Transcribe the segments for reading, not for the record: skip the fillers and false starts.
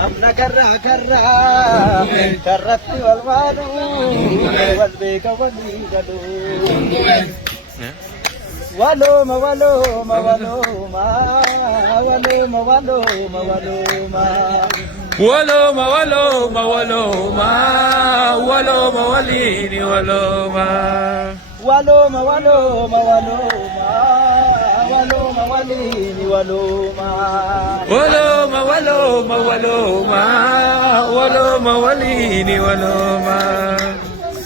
Nagarra karra karratti wal waalu wal beeka walii galu waloma waloma waloma waloma waloma waloma waloma waloma waloma waloma walini waloma waloma waloma waloma waloma walini waloma waloma waloma waloma waloma walini waloma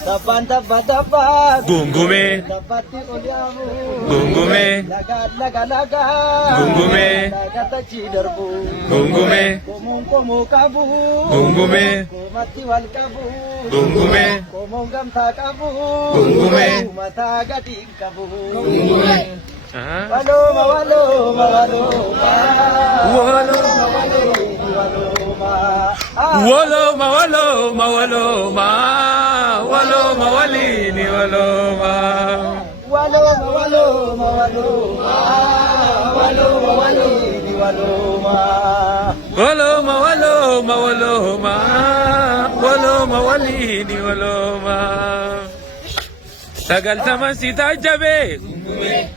Tapan tapan tapan gungume tapati olyamu gungume laga laga laga gungume laga tachi darbu gungume komu kabu gungume komati wal kabu gungume komu gamta kabu gungume mata gadi kabu ah waloma waloma waloma waloma waloma waloma waloma waloma waloma walini waloma waloma waloma waloma waloma walini waloma waloma waloma waloma waloma walini waloma sagaltaman si tajabe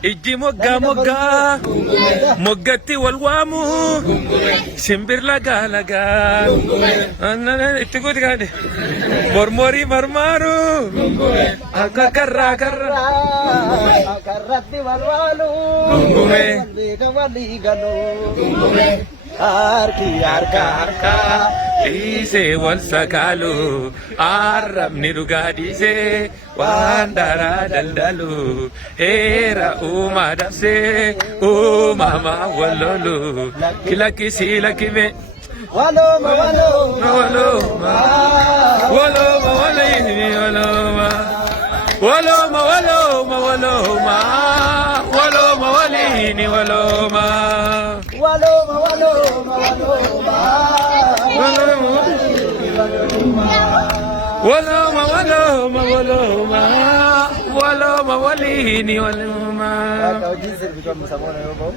ijji mogga mogga moggatti wal waamu simbir laga laga itti guuti kaade mormori marmaru akka karra karra karratti wal waalu gungume beeka walii galu harki harka harka dhiise wal sakaalu arrabni dhugaa dhiise waan daraa daldalu heera uumaa dabsee uumamaa wal lolu kilakkisii lakkime waloma waloma waloma waloma walini waloma waloma waloma waloma waloma walini waloma waloma waloma waloma waloma waloma waloma waloma walini waloma Kau jinsi bikin sama orang